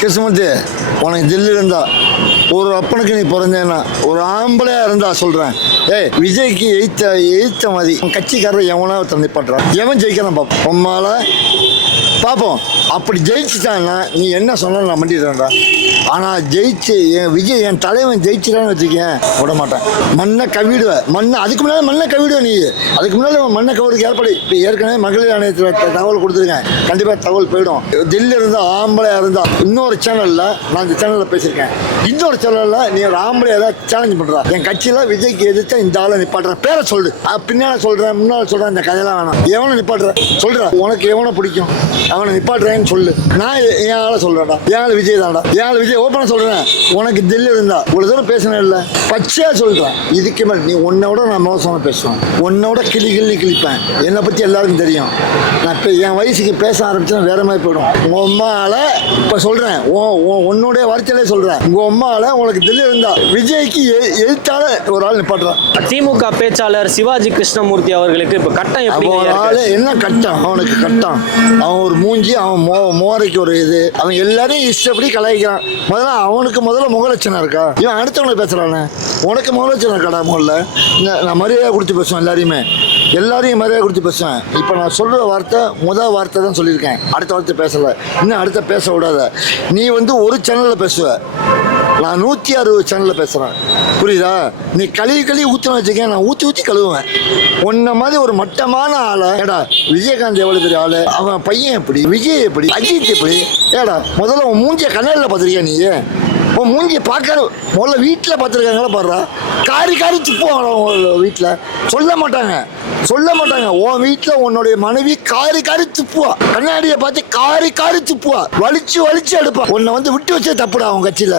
கிருஷ்ணமூர்த்தி உனக்கு தில்லி இருந்தா ஒரு அப்பனுக்கு நீ பிறந்தேன்னா ஒரு ஆம்பளையா இருந்தா சொல்றேன். ஏய் விஜய்க்கு எய்த்த எய்த்த மாதிரி கட்சிக்காரர் எவனா ஒருத்தன் பண்றான் எவன் ஜெயிக்கிறான் பாப்பா உம்மால பார்ப்போம் அப்படி ஜெயிச்சுட்டான்னா நீ என்ன சொன்னாலும் நான் மண்டிடுறேன்டா. ஆனால் ஜெயிச்சு என் விஜய் என் தலைவன் ஜெயிச்சிட்டான்னு வச்சுக்கேன் விட மாட்டேன். மண்ணை கவிடுவேன் மண்ணை அதுக்கு முன்னால் மண்ணை கவிடுவேன் நீ. அதுக்கு முன்னாடி மண்ணை கவிடுக்கு ஏற்பாடு. இப்போ ஏற்கனவே மகளிர் ஆணையத்தில் தகவல் கொடுத்துருக்கேன். கண்டிப்பாக தகவல் போயிடும். தில்லி இருந்தால் ஆம்பளையாக இருந்தால் இன்னொரு சேனலில் நான் இந்த சேனலில் பேசியிருக்கேன். இன்னொரு சேனலில் நீ ஒரு ஆம்பளை ஏதாவது சேலஞ்ச் பண்ணுறா என் கட்சியில் விஜய்க்கு எதிர்த்து இந்த ஆளை நிப்பாட்டுற. பேரை சொல்லு. பின்னால் சொல்கிறேன் முன்னால் சொல்கிறேன் இந்த கதையெல்லாம் வேணாம். எவனை நிப்பாட்டுற? சொல்கிறா உனக்கு எவனை பிடிக்கும்? அவனை நிப்பாட்டுறேன்னு சொல்லு. நான் என் ஆளை சொல்கிறேன்டா என் விஜய் தான்டா. என் விஜய் ஓப்பனாக சொல்கிறேன் உனக்கு தில்லி இருந்தா. இவ்வளோ தூரம் பேசினேன் இல்லை. பச்சையாக சொல்கிறேன் இதுக்கு மேல் நீ உன்னோட நான் மோசமாக பேசுவேன். உன்னோட கிளி கிளி கிழிப்பேன் என்னை பற்றி எல்லாருக்கும் தெரியும். நான் இப்போ என் வயசுக்கு பேச ஆரம்பிச்சா வேற மாதிரி போயிடும். உங்கள் அம்மாவில் இப்போ சொல்கிறேன் உன்னுடைய வார்த்தையிலே சொல்கிறேன் உங்கள் அம்மாவில் உனக்கு தில்லி இருந்தா விஜய்க்கு எழுத்தால ஒரு ஆள் நிப்பாட்டுறான். திமுக பேச்சாளர் சிவாஜி கிருஷ்ணமூர்த்தி அவர்களுக்கு இப்ப கட்டம் ஒரு என்ன கட்டான் அவனுக்கு கட்டான் அவன் ஒரு மூஞ்சி அவன் மோ மோரைக்கு ஒரு இது. அவன் எல்லாரையும் இஷ்டப்படி கலாய்க்கிறான். முதல்ல அவனுக்கு முதல்ல முகலட்சணம் இருக்கா? இவன் அடுத்தவங்களை பேசுறானே? உனக்கு முகலட்சணம் இருக்கடா முதல்ல? நான் மரியாதை கொடுத்து பேசுவேன் எல்லாரையுமே. எல்லாரையும் மரியாதை கொடுத்து பேசுவேன். இப்போ நான் சொல்கிற வார்த்தை முதல் வார்த்தை தான் சொல்லியிருக்கேன். அடுத்த வார்த்தை பேசலை. இன்னும் அடுத்த பேச விடாத. நீ வந்து ஒரு சேனலில் பேசுவ. நான் நூற்றி அறுபது சேனலில் பேசுகிறேன் புரியுதா? நீ கழுவி கழுவி ஊற்றுன வச்சுக்க நான் ஊற்றி ஊற்றி கழுவுவேன். உன்ன மாதிரி ஒரு மட்டமான ஆளை ஏடா விஜயகாந்த் எவ்வளோ பெரிய ஆள்? அவன் பையன் எப்படி? விஜய் எப்படி? அஜித் எப்படி? ஏடா முதல்ல உன் மூஞ்சிய கண்ணாடியில் பார்த்துருக்கியா நீ? உன் மூஞ்சியை பார்க்கற முதல்ல வீட்டில் பார்த்துருக்காங்களா பாடுறா. காரி காரி துப்புவாங்களா வீட்டில். சொல்ல மாட்டாங்க. சொல்ல மாட்டாங்க. உன் வீட்டில் உன்னுடைய மனைவி காரி காரி துப்புவா கண்ணாடியை பார்த்து காரி காரி துப்புவா வலிச்சு வலிச்சு எடுப்பா. உன்னை வந்து விட்டு வச்சே தப்புடா உன் கட்சியில்.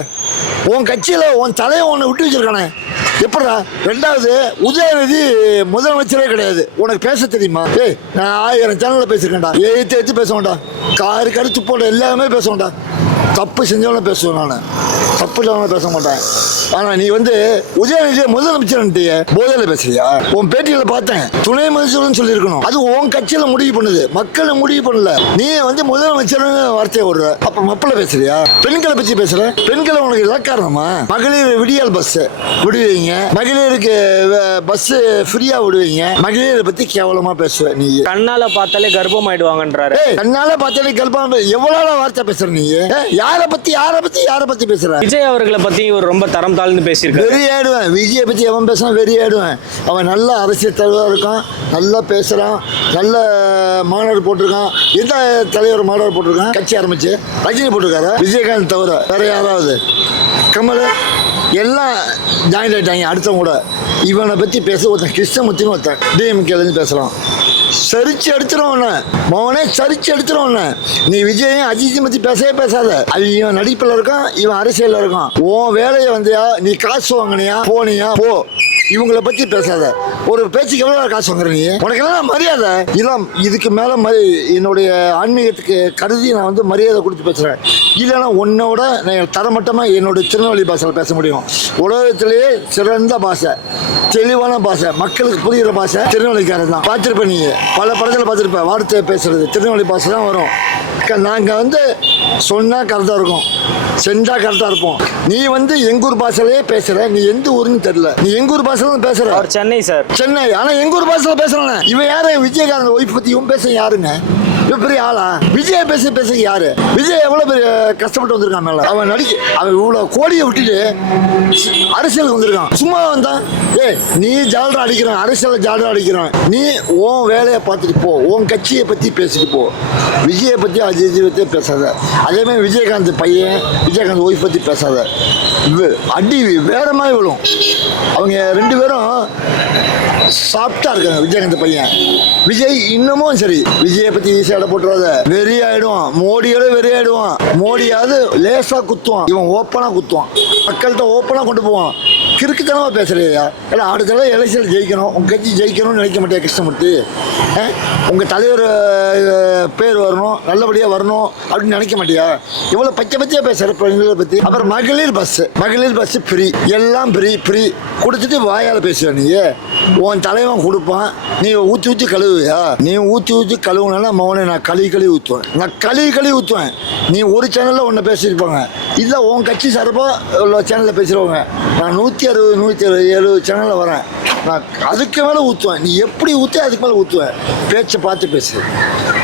உன் கட்சியில் உன் தலையை உன்னை விட்டு வச்சிருக்கானே. எப்படா? ரெண்டாவது உதயநிதி முதலமைச்சரே கிடையாது. உனக்கு பேச தெரியுமா? ஏய் நான் ஆயிரம் சேனலில் பேசியிருக்கேன்டா எழுத்து எடுத்து பேசுவேன்டா காரு காரி போட எல்லாமே பேசுவேன்டா தப்பு செஞ்சவன பேசுவேன் நான். தப்பு இல்லாமல் பேச மாட்டேன். ஆனால் நீ வந்து உதயநிதி முதலமைச்சர்ன்ட்டிய போதையில் பேசுறியா? உன் பேட்டியில் பார்த்தேன். துணை முதலமைச்சர்னு சொல்லியிருக்கணும். அது உன் கட்சியில் முடிவு பண்ணுது. மக்களை முடிவு பண்ணல. நீ வந்து முதலமைச்சர்னு வார்த்தையை விடுற. அப்போ மப்பிள பேசுறியா? பெண்களை பற்றி பேசுகிறேன் பெண்களை உனக்கு இலக்காரணமா? மகளிர் விடியல் பஸ் விடுவீங்க. மகளிருக்கு பஸ் ஃப்ரீயா விடுவீங்க. மகளிரை பத்தி கேவலமா பேசுவ நீ கண்ணால பார்த்தாலே கர்ப்பம் ஆயிடுவாங்கன்றாரு கண்ணால பார்த்தாலே கல்பான எவ்வளவு வார்த்தை பேசுற நீ? யார பத்தி யார பத்தி யார பத்தி பேசுற? விஜய் அவர்களை பத்தி இவர் ரொம்ப தரம் தாழ்ந்து பேசியிருக்காரு. வெறி ஆயிடுவேன் விஜயை பத்தி எவன் பேசுறான் வெறி ஆயிடுவேன் அவன் நல்ல அரசியல் தலைவராக இருக்கான். நல்லா பேசுறான். நல்ல மாநாடு போட்டிருக்கான். எந்த தலைவர் மாநாடு போட்டிருக்கான்? கட்சி ஆரம்பிச்சு ரஜினி போட்டிருக்காரு? விஜயகாந்த் தவிர வேற யாராவது? கமல்? எல்லாம் ஜாயின் ஆகிட்டாங்க அடுத்தவங்க கூட இவனை பற்றி பேச ஒருத்தன் கிருஷ்ணமூர்த்தின்னு ஒருத்தன் டிஎம்கேலேருந்து பேசுகிறான் சரிச்சு எடுத்துரும் உன்னை. மோனே சரிச்சு எடுத்துரும் உன்னை. நீ விஜயும் அஜித்தையும் பற்றி பேசவே பேசாத. அது இவன் நடிப்பில் இருக்கான் இவன் அரசியலில் இருக்கான். உன் வேலையை வந்தியா? நீ காசு வாங்கினியா? போனியா? போ. இவங்கள பற்றி பேசாத. ஒரு பேச்சுக்கு எவ்வளோ காசு வாங்குற நீ? உனக்கு என்ன மரியாதை? இதான் இதுக்கு மேலே மரி என்னுடைய ஆன்மீகத்துக்கு கருதி நான் வந்து மரியாதை கொடுத்து பேசுகிறேன் இல்லைன்னா உன்னோட தரமட்டமாக என்னோட திருநெல்வேலி பாஷையில் பேச முடியும். உலகத்திலேயே சிறந்த பாஷை தெளிவான பாஷை மக்களுக்கு புரிகிற பாஷை திருநெல்வேலிக்காரன் தான். பார்த்துருப்ப நீ பல படத்தில் பார்த்துருப்ப வார்த்தை பேசுறது திருநெல்வேலி பாஷை தான் வரும். நாங்கள் வந்து சொன்னால் கரெக்டாக இருக்கும் செஞ்சால் கரெக்டாக இருப்போம். நீ வந்து எங்கூர் பாஷையிலே பேசுகிற நீ எந்த ஊருன்னு தெரியல. நீ எங்கூர் பாஷையில தான் பேசுகிற அவர் சென்னை சார். சென்னை ஆனா எங்க ஊர் பாஷையில பேசுறானே. இவன் யாரு? விஜயகாந்த் ஒய்ஃப் பத்தி இவன் பேச யாருங்க? இப்படி பெரிய ஆளா? விஜய் பேச பேச யாரு? விஜய் எவ்வளவு பெரிய கஷ்டப்பட்டு வந்திருக்கான் மேல? அவன் நடிக்க அவன் இவ்வளவு கோடியை விட்டுட்டு அரசியலுக்கு வந்திருக்கான். சும்மா வந்தான் ஏய் நீ ஜாலரா அடிக்கிறான் அரசியல ஜாலரா அடிக்கிறான் நீ உன் வேலையை பார்த்துட்டு போ உன் கட்சியை பத்தி பேசிட்டு போ. விஜயை பத்தி அஜய் பத்தி பேசாத. அதே மாதிரி விஜயகாந்த் பையன் விஜயகாந்த் ஒய்ஃப் பத்தி பேசாத. அடி வேற மாதிரி விழும். அவங்க ரெண்டு பேரும் சாப்பிட்டா இருக்காங்க. விஜயகாந்த் பையன். விஜய் இன்னமும் சரி. விஜயை பத்தி ஈஸியாக போட்டுறாத. வெறி ஆயிடுவான் மோடியோட வெறி ஆயிடுவான் மோடியாவது லேசா குத்துவான். இவன் ஓப்பனா குத்துவான். மக்கள்கிட்ட ஓப்பனா கொண்டு போவான். கிறுக்குத்தனமாக பேசுகிறியா ஏன்னா அடுத்த தடவை எலெக்ஷனில் ஜெயிக்கணும் உங்கள் கட்சி ஜெயிக்கணும்னு நினைக்க மாட்டியா கிருஷ்ணமூர்த்தி? உங்கள் தலைவர் பேர் வரணும் நல்லபடியாக வரணும் அப்படின்னு நினைக்க மாட்டியா? இவ்வளோ பச்சை பச்சையாக பேசுகிற பெண்களை பற்றி அப்புறம் மகளிர் பஸ்ஸு மகளிர் பஸ்ஸு ஃப்ரீ எல்லாம் ஃப்ரீ ஃப்ரீ கொடுத்துட்டு வாயால் பேசுவ நீ? உன் தலைவன் கொடுப்பான் நீ ஊற்றி ஊற்றி கழுவுவியா? நீ ஊற்றி ஊற்றி கழுவுனா மௌனை நான் கழுவி கழுவி ஊற்றுவேன் நான் கழுவி கழுவி ஊற்றுவேன் நீ ஒரு சேனலில் ஒன்று பேசியிருப்பாங்க. இல்லை உன் கட்சி சார்பாக உள்ள சேனலில் பேசுகிறவங்க நான் நூற்றி அறுபது நூற்றி அறுபது எழுபது சேனலில் வரேன். நான் அதுக்கு மேலே ஊற்றுவேன் நீ எப்படி ஊற்றி அதுக்கு மேலே ஊற்றுவேன் பேச்சை பார்த்து பேசு.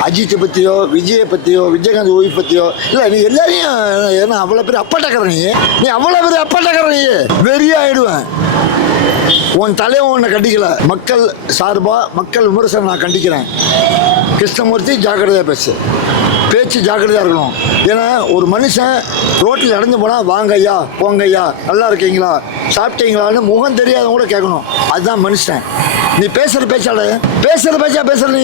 அஜித்தை பற்றியோ விஜயை பற்றியோ விஜயகாந்த் ஓய்வு பற்றியோ இல்லை நீ எல்லாரையும் ஏன்னா அவ்வளோ பேர் அப்பாட்டக்கிற நீ? நீ அவ்வளோ பேர் அப்பாட்டக்கிற நீ? வெறியாயிடுவேன். உன் தலைவன் உன்னை கண்டிக்கல. மக்கள் சார்பாக மக்கள் விமர்சனம் நான் கண்டிக்கிறேன். கிருஷ்ணமூர்த்தி ஜாக்கிரதையாக பேசு. பேச்சு ஜாக்கிரதையாக இருக்கணும். ஏன்னா ஒரு மனுஷன் ரோட்டில் நடந்து போனால் வாங்க ஐயா போங்க ஐயா நல்லா இருக்கீங்களா? சாப்பிட்டீங்களான்னு முகம் தெரியாதவங்க கூட கேட்கணும். அதுதான் மனுஷன். நீ பேசுற பேச்சால பேசுற பேச்சா பேசுற நீ.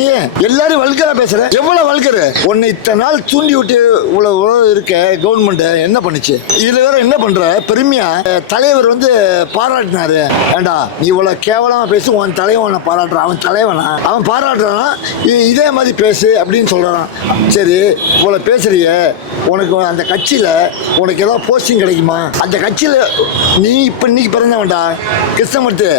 எல்லாரும் வல்கரா பேசுற. எவ்வளவு வல்கரு உன்னை இத்தனை நாள் தூண்டி விட்டு இவ்வளவு இருக்க கவர்மெண்ட் என்ன பண்ணுச்சு? இதுல வேற என்ன பண்ற? பெருமையா? தலைவர் வந்து பாராட்டினாரு. ஏண்டா நீ இவ்வளவு கேவலமா பேசு உன் தலைவன் உன்னை பாராட்டுறான் அவன் தலைவனா? அவன் பாராட்டுறானா? இதே மாதிரி பேசு அப்படின்னு சொல்றான். சரி இவ்வளவு பேசுறிய. உனக்கு அந்த கட்சியில் உனக்கு ஏதாவது போஸ்டிங் கிடைக்குமா? அந்த கட்சியில் நீ இப்போ இன்னைக்கு பிறந்தவன்டா கிருஷ்ணமூர்த்தி.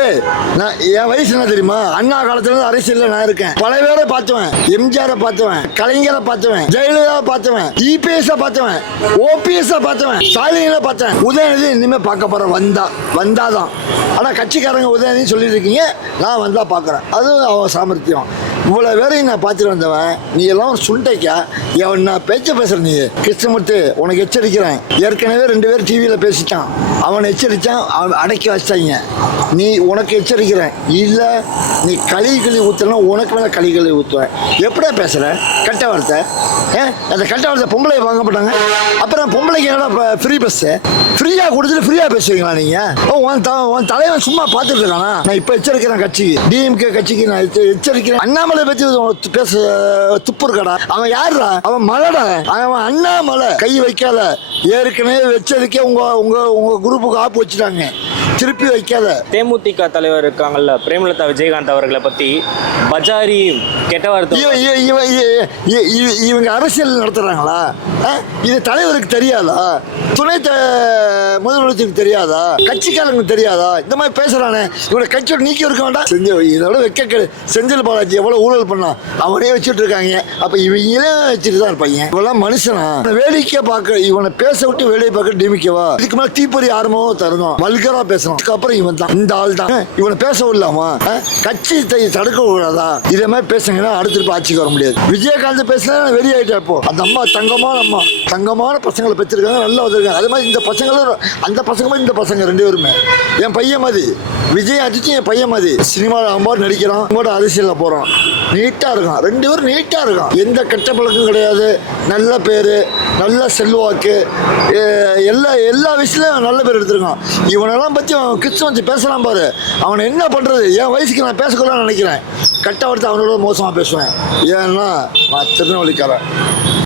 ஏய் நான் என் வயசு என்ன தெரியுமா? அண்ணா காலத்துல இருந்து நான் இருக்கேன். பல பேரை பார்த்துவேன். எம்ஜிஆரை பார்த்துவேன். கலைஞரை பார்த்துவேன். ஜெயலலிதாவை பார்த்துவேன். இபிஎஸ் பார்த்துவேன். ஓபிஎஸ் பார்த்துவேன். ஸ்டாலினை பார்த்தேன் உதயநிதி இனிமேல் பார்க்க போகிறேன் வந்தா வந்தாதான். ஆனால் கட்சிக்காரங்க உதயநிதி சொல்லிட்டு இருக்கீங்க. நான் வந்தால் பார்க்குறேன். அது அவன் சாமர்த்தியம். இவ்வளோ வேலையும் நான் பார்த்துட்டு வந்தவன். நீ எல்லாம் ஒரு சுண்டைக்கா. எவன் நான் பேச்ச பேசுற நீ. கிருஷ்ணமூர்த்தி உனக்கு எச்சரிக்கிறேன். ஏற்கனவே ரெண்டு பேர் டிவியில் பேசிட்டான். அவனை எச்சரித்தான் அவன் அடக்கி வச்சிட்டாங்க. நீ உனக்கு எச்சரிக்கிறேன். இல்லை நீ களி கிளி ஊற்றுனா உனக்கு மேலே களி கிளி ஊற்றுவேன் எப்படியா பேசுகிற கட்ட வார்த்தை. ஏ அந்த கட்ட வார்த்தை பொம்பளை வாங்க மாட்டாங்க. அப்புறம் பொம்பளைக்கு என்னடா ஃப்ரீ பஸ்ஸு ஃப்ரீயாக கொடுத்துட்டு ஃப்ரீயாக பேசுவீங்களா நீங்கள் ஓ உன் த உன் தலைவன் சும்மா பார்த்துட்டு இருக்கானா? நான் இப்போ எச்சரிக்கிறேன் கட்சிக்கு. டிஎம்கே கட்சிக்கு நான் எச்சரிக்கிறேன். அண்ணாமலை பற்றி பத்தி பேச துப்பு இருக்கடா அவன் யாருடா அவன் மலைடா. அவன் அண்ணாமலை கை வைக்காத. ஏற்கனவே வச்சதுக்கே உங்க உங்க உங்க குரூப்புக்கு ஆப்பு வச்சுட்டாங்க. திருப்பி வைக்காத. தேமுதிக தலைவர் இருக்காங்கல்ல பிரேமலதா விஜயகாந்த் அவர்களை பத்தி பஜாரி கெட்ட வார்த்தை இவங்க அரசியல் நடத்துறாங்களா? இது தலைவருக்கு தெரியாதா? துணை முதலமைச்சருக்கு தெரியாதா? கட்சிக்காரங்களுக்கு தெரியாதா? இந்த மாதிரி பேசுறானே. இவனை கட்சியோட நீக்கி இருக்க வேண்டாம். செஞ்சு இதோட வைக்க. செந்தில் பாலாஜி எவ்வளவு ஊழல் பண்ணான் அவனே வச்சுட்டு இருக்காங்க. அப்ப இவங்களே வச்சுட்டு தான் இருப்பாங்க. இவெல்லாம் மனுஷனா? வேடிக்கை பார்க்க இவனை பேச விட்டு வேலையை பார்க்க டிமிக்கவா இதுக்கு மேல தீப்பொறி ஆரம்பமும் தரணும் வல்கரா பேசணும் அதுக்கப்புறம் இவன் தான். இந்த ஆள் தான். இவனை பேச விடலாமா கட்சி தடுக்க கூடாதா? இதே மாதிரி பேசுங்கன்னா அடுத்த ஆட்சிக்கு வர முடியாது. விஜயகாந்த் பேசினா வெறி ஆயிட்டா இப்போ. அந்த அம்மா தங்கமான அம்மா. தங்கமான பசங்களை பெற்றிருக்காங்க நல்லா வந்திருக்காங்க. அதே மாதிரி இந்த பசங்களும் அந்த பசங்க மாதிரி இந்த பசங்க ரெண்டு பேருமே. என் பையன் மாதிரி. விஜய் அஜித்தும் என் பையன் மாதிரி. சினிமாவில் அம்பாடு நடிக்கிறான். கூட அரசியலில் போகிறான் நீட்டாக இருக்கான். ரெண்டு பேரும் நீட்டாக இருக்கான். எந்த கெட்ட பழக்கம் கிடையாது. நல்ல பேர் நல்ல செல்வாக்கு எல்லா எல்லா விஷயத்துலையும் நல்ல பேர் எடுத்திருக்கான். இவனெல்லாம் பற்றி அவன் கிறிஸ்துவன்ஸ் பேசலாம் பாரு. அவனை என்ன பண்ணுறது என் வயசுக்கு நான் பேசக்கூடாதுன்னு நினைக்கிறேன். கட்ட வார்த்தை அவனோட மோசமாக பேசுவேன். ஏன்னா நான் திருநெல்வேலிக்காரன்.